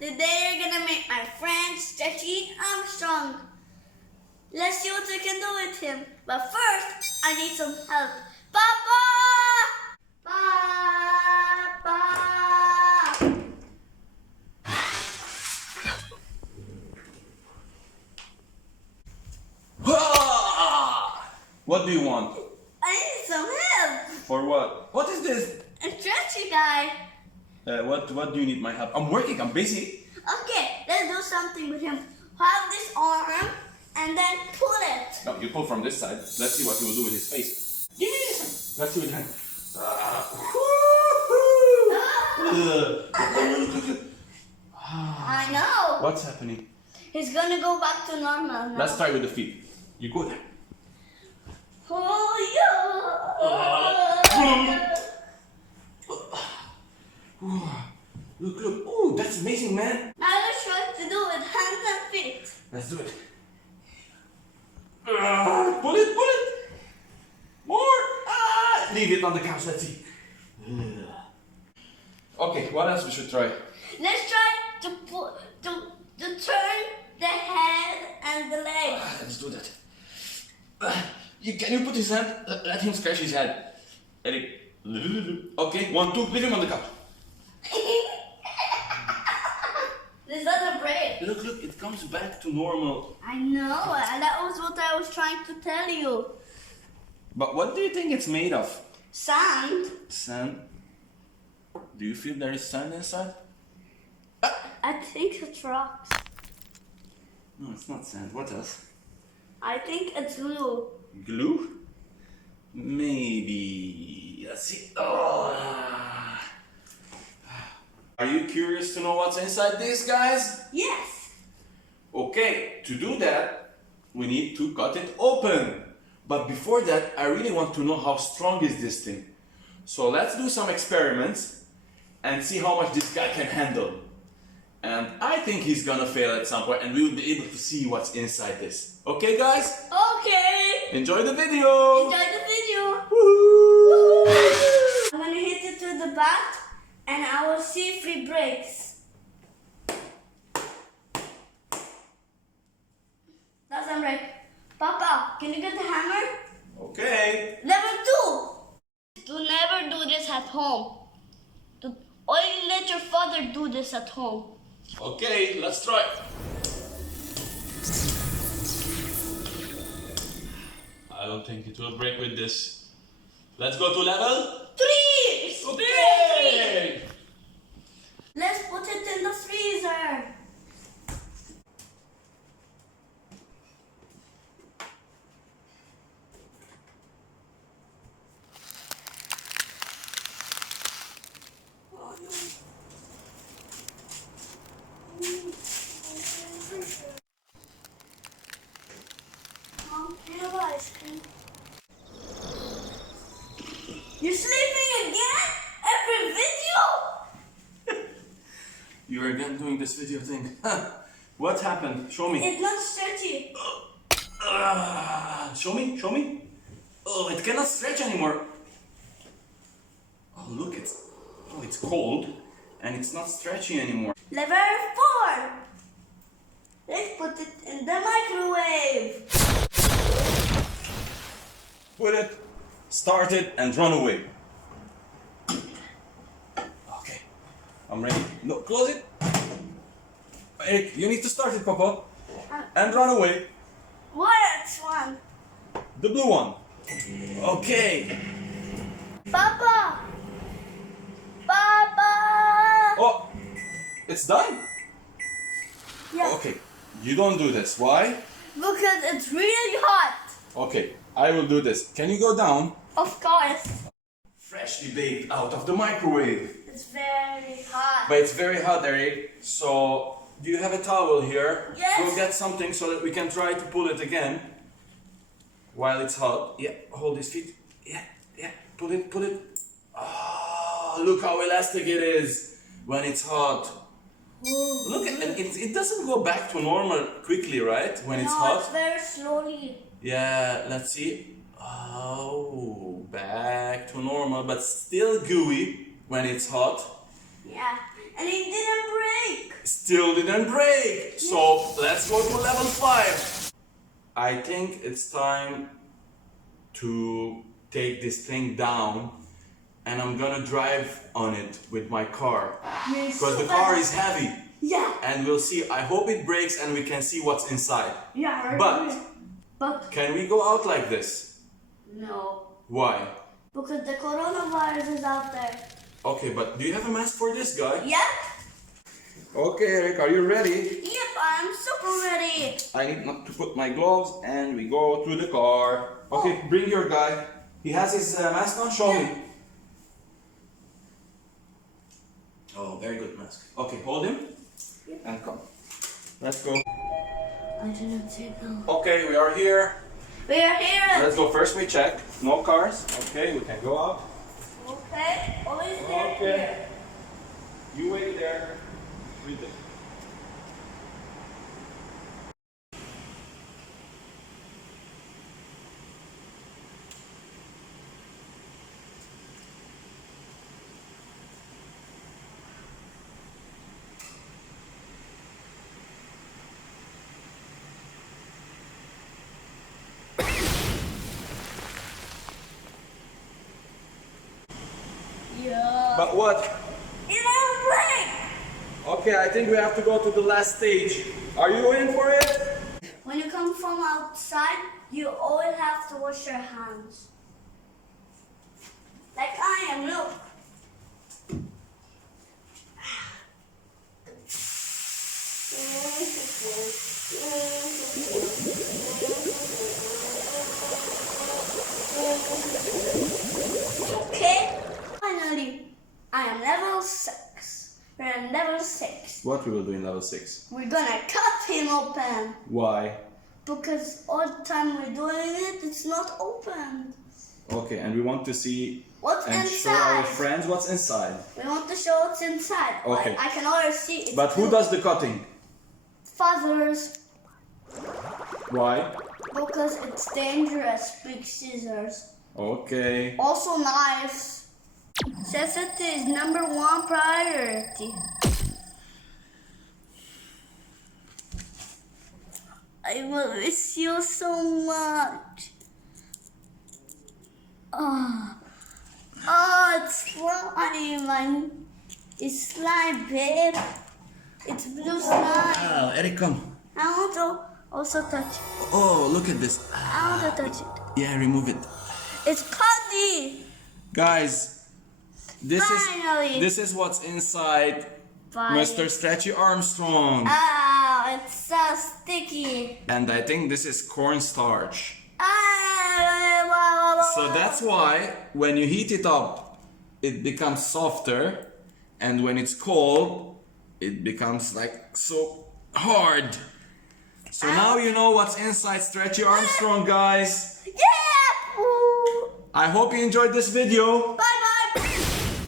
Today you're gonna make my friend Stretchy Armstrong. Let's see what we can do with him. But first, I need some help. Papa! Papa! What do you want? I need some help. For what? What is this? A stretchy guy. What do you need my help? I'm working, I'm busy. Okay, let's do something with him. Have this arm and then pull it. No, you pull from this side. Let's see what he will do with his face. Yes! Let's see what then. I know. What's happening? He's gonna go back to normal now. Let's try with the feet. You go there. Oh, yeah. Look. Oh, that's amazing, man. Now let's try to do with hands and feet. Let's do it. Pull it. More. Leave it on the couch. Let's see. Okay, what else we should try? Let's try to turn the head and the legs. Let's do that. Can you put his hand? Let him scratch his head. Erik. Okay, 1, 2. Leave him on the couch. This doesn't break. Look, it comes back to normal. I know, and that was what I was trying to tell you. But what do you think it's made of? Sand? Sand? Do you feel there is sand inside? I think it's rocks. No, it's not sand. What else? I think it's glue. Glue? Maybe. Let's see. Are you curious to know what's inside this, guys? Yes. Okay, to do that, we need to cut it open. But before that, I really want to know how strong is this thing. So let's do some experiments and see how much this guy can handle. And I think he's gonna fail at some point and we will be able to see what's inside this. Okay, guys? Okay. Enjoy the video! Enjoy the video. Woo! I'm gonna hit it with the bat and I will see if it breaks. Doesn't break. Papa, can you get the hammer? Okay. Level 2. Do never do this at home. Only let your father do this at home. Okay, let's try. I don't think it will break with this. Let's go to level 3. It's okay. 3. Let's put it in the freezer. You're sleeping again? Every video? You are again doing this video thing. What happened? Show me. It's not stretchy. Show me. Oh, it cannot stretch anymore. Oh, look, it's cold and it's not stretchy anymore. Level 4. Let's put it in the microwave. Put it, start it, and run away. Okay, I'm ready. No, close it. Erik, you need to start it, Papa. And run away. Which one? The blue one. Okay. Papa! Oh, it's done? Yeah. Okay, you don't do this. Why? Because it's really hot. Okay, I will do this. Can you go down? Of course. Freshly baked out of the microwave. It's very hot. But it's very hot, Erik. So, do you have a towel here? Yes. Go get something so that we can try to pull it again. While it's hot. Yeah, hold his feet. Yeah. Pull it. Oh, look how elastic it is when it's hot. Ooh. Look at it. It doesn't go back to normal quickly, right? When it's No, hot. it's very slowly. Yeah, let's see. Oh, back to normal, but still gooey when it's hot. Yeah, and it didn't break. Still didn't break. So let's go to level 5. I think it's time to take this thing down, and I'm gonna drive on it with my car. Because the car is heavy. Yeah. And we'll see. I hope it breaks and we can see what's inside. Yeah. But can we go out like this? No. Why? Because the coronavirus is out there. Okay, but do you have a mask for this guy? Yep. Okay, Eric, are you ready? Yep, I'm super ready. I need not to put my gloves and we go to the car. Okay, bring your guy. He has his mask on, show me. Oh, very good mask. Okay, hold him and come. Let's go. I didn't say no. Okay, we are here. We are here. Let's go first, we check. No cars. Okay, we can go out. Okay, always there. Okay. You wait there. Read it. Yeah. But what? It won't break. Okay, I think we have to go to the last stage. Are you in for it? When you come from outside, you always have to wash your hands. Like I am, look. Okay, finally, I am level 6. We're in level 6. What we will do in level 6? We're gonna cut him open. Why? Because all the time we're doing it, it's not open. Okay, and we want to see What's and show our inside? friends what's inside. We want to show what's inside. Okay. I can already see it. But who does the cutting? Fathers. Why? Because it's dangerous, big scissors. Okay. Also knives. Safety is #1 priority. I will miss you so much. Oh, it's slime, man. It's slime, babe. It's blue slime. Eric, come. I want to also touch it. Oh, look at this. I want to touch it. Yeah, remove it. It's putty. Guys, Finally. this is what's inside Mr. Stretchy Armstrong. Oh, it's so sticky. And I think this is cornstarch. Ah, So that's why when you heat it up, it becomes softer, and when it's cold, it becomes like so hard. So now you know what's inside Stretchy Armstrong, guys. Yeah. Ooh. I hope you enjoyed this video. Bye.